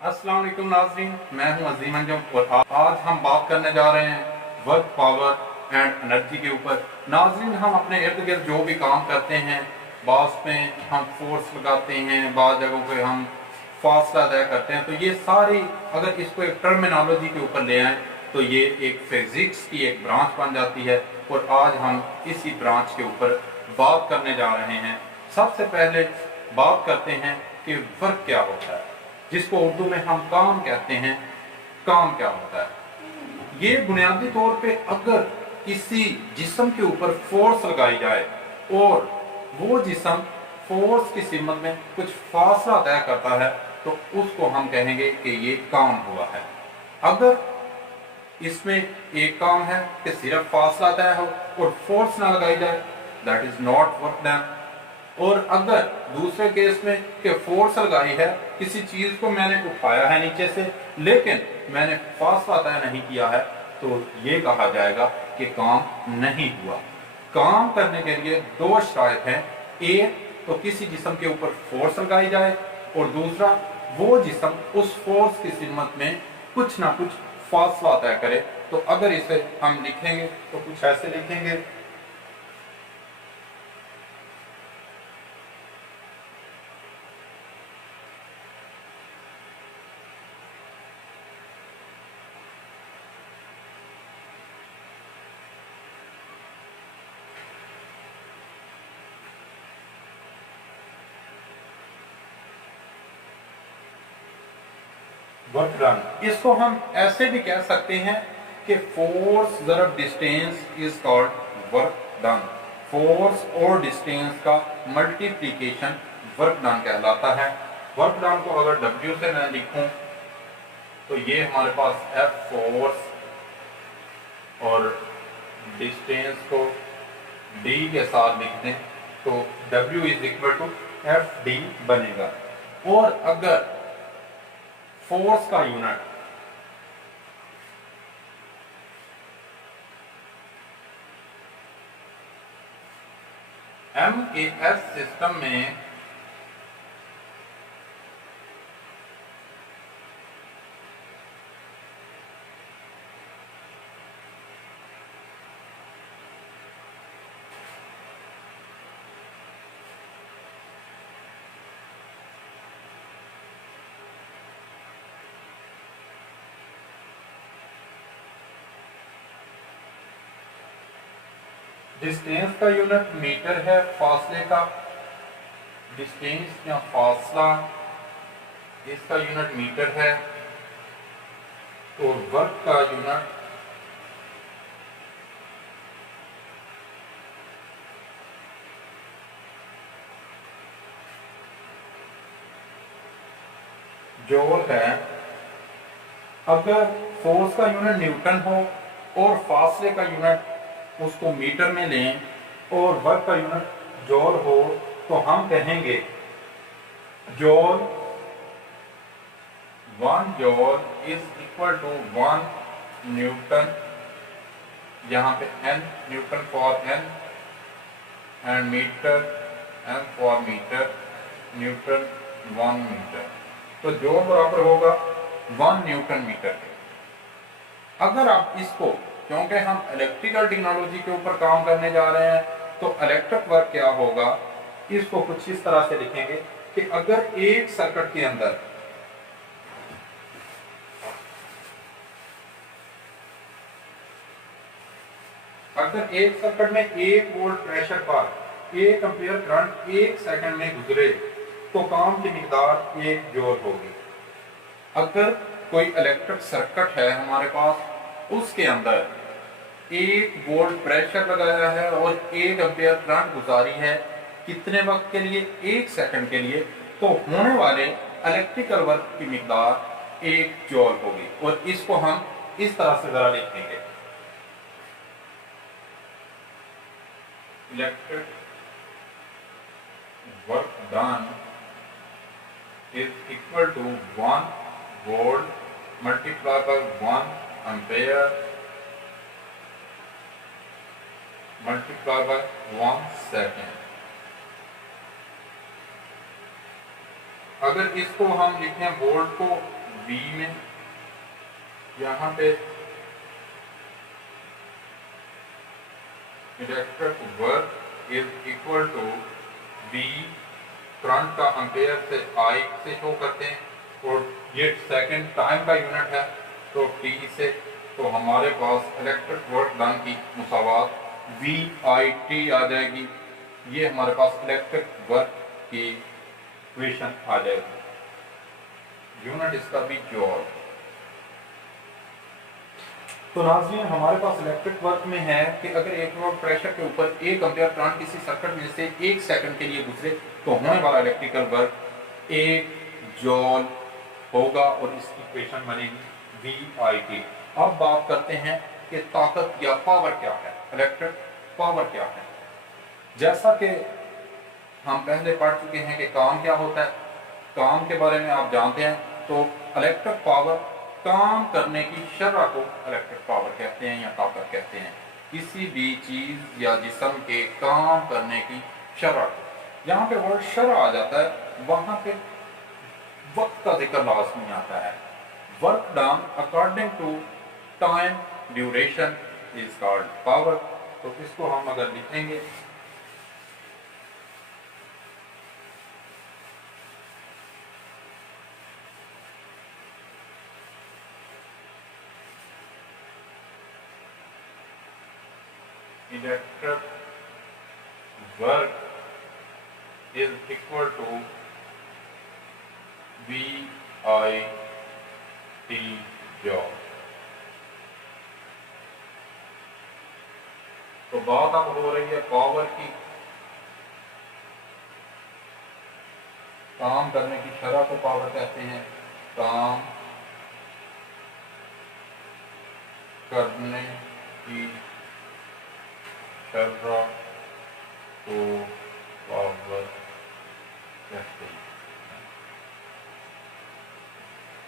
अस्सलाम वालेकुम नाज़रीन, मैं हूं अजीम अंजम और आज हम बात करने जा रहे हैं वर्क पावर एंड एनर्जी के ऊपर। नाज़रीन, हम अपने इर्द गिर्द जो भी काम करते हैं, बाज़ में हम फोर्स लगाते हैं, बाज़ जगहों पे हम फासला तय करते हैं, तो ये सारी अगर इसको एक टर्मिनोलॉजी के ऊपर ले आए तो ये एक फिजिक्स की एक ब्रांच बन जाती है। और आज हम इसी ब्रांच के ऊपर बात करने जा रहे हैं। सबसे पहले बात करते हैं कि वर्क क्या होता है, जिसको उर्दू में हम काम कहते हैं। काम क्या होता है? ये बुनियादी तौर पे अगर किसी जिस्म के ऊपर फोर्स लगाई जाए और वो जिस्म फोर्स की सिमत में कुछ फासला तय करता है तो उसको हम कहेंगे कि ये काम हुआ है। अगर इसमें एक काम है कि सिर्फ फासला तय हो और फोर्स ना लगाई जाए, that is not work done. और अगर दूसरे केस में कि फोर्स लगाई है, किसी चीज को मैंने उठाया है नीचे से लेकिन मैंने फासला तय नहीं किया है, तो ये कहा जाएगा कि काम नहीं हुआ। काम करने के लिए दो शर्त हैं, एक तो किसी जिस्म के ऊपर फोर्स लगाई जाए और दूसरा वो जिस्म उस फोर्स की सिमत में कुछ ना कुछ फासला तय करे। तो अगर इसे हम लिखेंगे तो कुछ ऐसे लिखेंगे, वर्क डन। इसको हम ऐसे भी कह सकते हैं कि फोर्स ज़रब distance is called work done. Force और डिस्टेंस का मल्टीप्लिकेशन वर्क डन कहलाता है। वर्क डन को अगर W से मैं लिखूं तो ये हमारे पास F फोर्स और डिस्टेंस को D के साथ लिख दें तो W is equal to FD बनेगा। और अगर फोर्स का यूनिट MAS सिस्टम में डिस्टेंस का यूनिट मीटर है, फासले का डिस्टेंस या फासला इसका यूनिट मीटर है, और वर्क का यूनिट जूल है। अगर फोर्स का यूनिट न्यूटन हो और फासले का यूनिट उसको मीटर में लें और वर्क का यूनिट जॉल हो तो हम कहेंगे joule, 1 joule is equal to 1 newton, यहाँ पे N newton for N and metre M for metre, newton 1 metre. तो जॉल बराबर होगा 1 न्यूटन मीटर के। अगर आप इसको, क्योंकि हम इलेक्ट्रिकल टेक्नोलॉजी के ऊपर काम करने जा रहे हैं, तो इलेक्ट्रिक वर्क क्या होगा, इसको कुछ इस तरह से लिखेंगे कि अगर एक सर्किट के अंदर में 1 वोल्ट प्रेशर पर 1 एम्पीयर करंट 1 सेकंड में गुजरे तो काम की मिकदार 1 जूल होगी। अगर कोई इलेक्ट्रिक सर्किट है हमारे पास, उसके अंदर 1 वोल्ट प्रेशर लगाया है और 1 एम्पीयर करंट गुजारी है, कितने वक्त के लिए? 1 सेकंड के लिए, तो होने वाले इलेक्ट्रिकल वर्क की मिकदार 1 जूल होगी। और इसको हम इस तरह से जरा लिखेंगे, electric work done is equal to 1 volt multiply by 1 ampere multiply by 1 second. अगर इसको हम लिखें वोल्ट को बी में यहाँ पे electric work is equal to V, current का एम्पेयर से आई से शो करते हैं, और ये सेकंड टाइम का यूनिट है तो टी से, तो हमारे पास इलेक्ट्रिक वर्क डन की मुसावात वी आई टी आ जाएगी। ये हमारे पास इलेक्ट्रिक वर्क की इक्वेशन आ जाएगी, यूनिट इसका भी जॉल। तो नाज़रीन हमारे पास इलेक्ट्रिक वर्क में है कि अगर एक वोल्ट प्रेशर के ऊपर 1 एम्पीयर करंट किसी सर्किट में से 1 सेकंड के लिए गुजरे तो होने वाला इलेक्ट्रिकल वर्क 1 जॉल होगा, और इसकी इक्वेशन बनेगी वी आई टी। अब बात करते हैं कि ताकत या पावर क्या है, इलेक्ट्रिक पावर क्या है। जैसा कि हम पहले पढ़ चुके हैं कि काम क्या होता है, काम के बारे में आप जानते हैं। तो इलेक्ट्रिक पावर, काम करने की शरह को इलेक्ट्रिक पावर कहते हैं या ताकत कहते हैं। किसी भी चीज या जिस्म के काम करने की शरह को, यहाँ पे वर्ड शरह आ जाता है, वहां पे वक्त का जिक्र लाजमी आता है। Work done according to time duration is called power. तो इसको हम अगर लिखेंगे electric work is equal to V I T जॉब। तो बात अब हो रही है पावर की, काम करने की शरह को पावर कहते हैं, काम करने की शरह को पावर कहते हैं।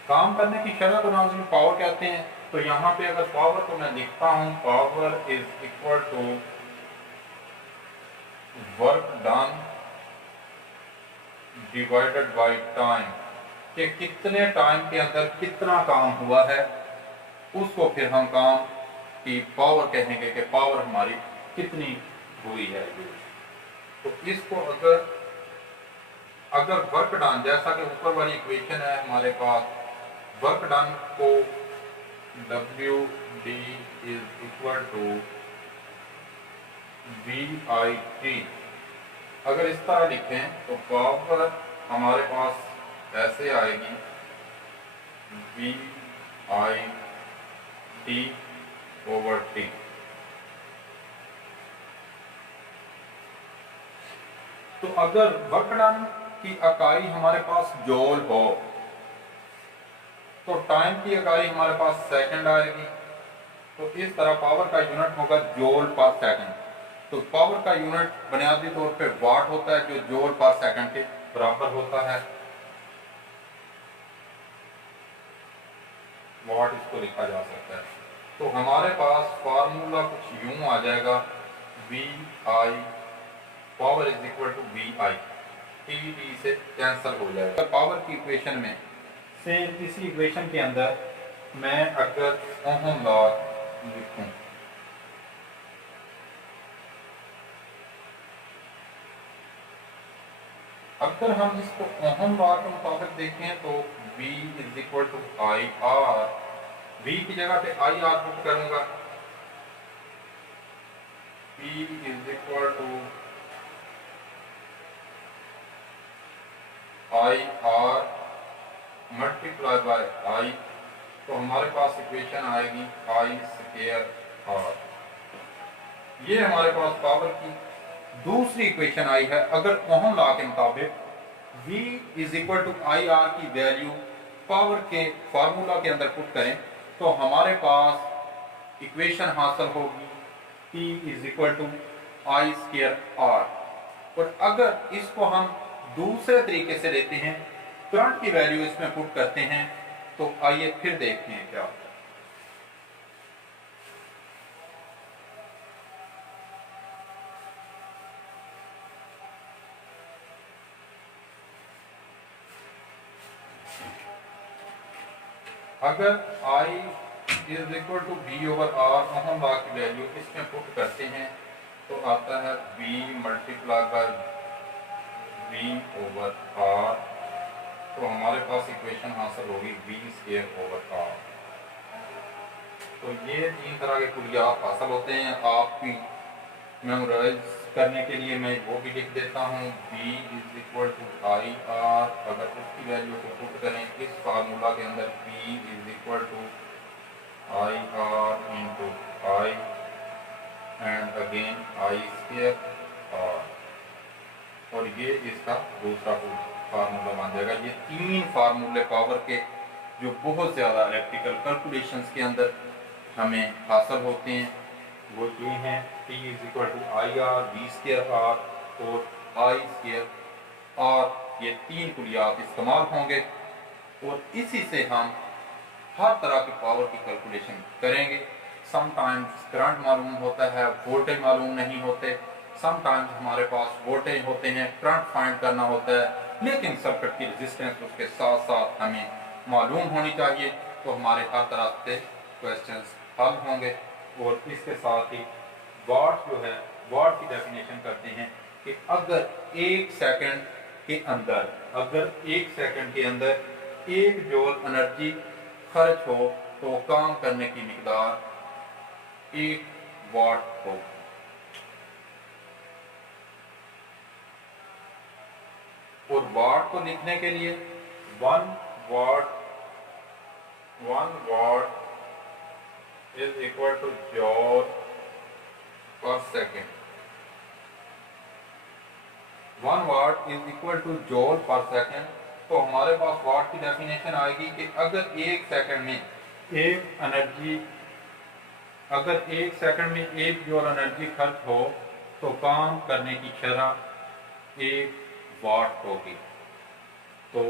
काम करने की शरह को नाज़रीन पावर कहते हैं। तो यहाँ पे अगर पावर को मैं लिखता हूँ, power is equal to work done divided by time, कि कितने टाइम के अंदर कितना काम हुआ है, उसको फिर हम काम की पावर कहेंगे कि पावर हमारी कितनी हुई है। तो इसको अगर वर्क डन, जैसा कि ऊपर वाली इक्वेशन है हमारे पास, वर्क डन को W D is equal to V I T अगर इस तरह लिखें तो पावर हमारे पास ऐसे आएगी V I T over T. तो अगर वर्क डन की इकाई हमारे पास जॉल हो तो टाइम की इकाई हमारे पास सेकंड आएगी। तो इस तरह पावर का यूनिट होगा जॉल पर सेकंड। तो पावर का यूनिट बुनियादी तौर पे वाट होता है, जो जॉल पर सेकंड के बराबर होता है। वाट इसको लिखा जा सकता है। तो हमारे पास फार्मूला कुछ यूं आ जाएगा, V I power is equal to V I, T D से कैंसिल हो जाएगा। पावर की इक्वेशन में से इसी इक्वेशन के अंदर मैं अगर ओहम लॉ लिखूं, अगर हम इसको ओहम लॉ के मुताबिक देखें तो V is equal to I R, V की जगह पे आई आर पुट करूंगा, P is equal to I R multiply by I. तो हमारे पास इक्वेशन आएगी आई स्क्वायर आर। ये हमारे पास पावर की दूसरी इक्वेशन आई है। अगर ओहम लॉ के मुताबिक V is equal to I R की वैल्यू पावर के फार्मूला के अंदर पुट करें तो हमारे पास इक्वेशन हासिल होगी P is equal to I square R. और अगर इसको हम दूसरे तरीके से लेते हैं, करंट की वैल्यू इसमें पुट करते हैं, तो आइए फिर देखते हैं क्या होता है। अगर I is equal to V over R, ohm law की वैल्यू इसमें पुट करते हैं तो आता है V multiply by V over R. तो हमारे पास इक्वेशन हासिल होगी वी स्क्वायर ओवर आर। तो ये तीन तरह के कुलियात हासिल होते हैं। आपकी मेमोराइज करने के लिए मैं वो भी लिख देता हूँ, V is equal to I R. अगर उसकी वैल्यू को पुट करें इस फार्मूला के अंदर, V is equal to I R into I and again I square R, और ये इसका दूसरा फार्मूला बन जाएगा। ये तीन फार्मूले पावर के जो बहुत ज़्यादा इलेक्ट्रिकल कैलकुलेशंस के अंदर हमें हासिल होते हैं वो ये हैं, P is equal to I R, V square R और आई स्क्वायर आर। ये तीन कुलियात इस्तेमाल होंगे और इसी से हम हर तरह की पावर की कैलकुलेशन करेंगे। समटाइम्स करंट मालूम होता है, वोल्टेज मालूम नहीं होते। समटाइम्स हमारे पास वोल्टेज होते हैं, करंट फाइंड करना होता है, लेकिन सर्किट की रेजिस्टेंस उसके साथ साथ हमें मालूम होनी चाहिए। तो हमारे हर तरह से क्वेश्चंस हल होंगे। और इसके साथ ही वाट जो है, वाट की डेफिनेशन करते हैं कि अगर एक सेकंड के अंदर एक जूल एनर्जी खर्च हो तो काम करने की मिकदार 1 वाट हो। और वाट को लिखने के लिए 1 what is equal two joule पर second. 1 what is equal two joule पर सेकेंड। तो हमारे पास वाट की डेफिनेशन आएगी कि अगर एक सेकंड में एक जूल एनर्जी खर्च हो तो काम करने की शरह 1 वाट होगी। तो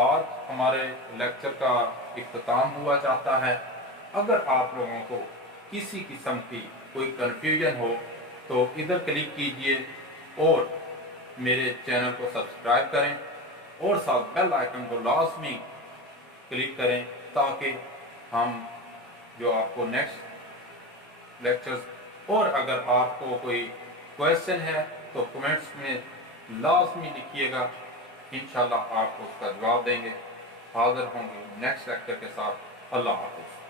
आज हमारे लेक्चर का इख्तिताम हुआ चाहता है। अगर आप लोगों को किसी किस्म की कोई कन्फ्यूजन हो तो इधर क्लिक कीजिए और मेरे चैनल को सब्सक्राइब करें और साथ बेल आइकन को लाजमी क्लिक करें ताकि हम जो आपको नेक्स्ट लेक्चर्स, और अगर आपको कोई क्वेश्चन है तो कमेंट्स में लाजमी लिखिएगा, इंशाल्लाह आपको उसका जवाब देंगे। हाजिर होंगे नेक्स्ट लेक्चर के साथ। अल्लाह हाफ़िज़।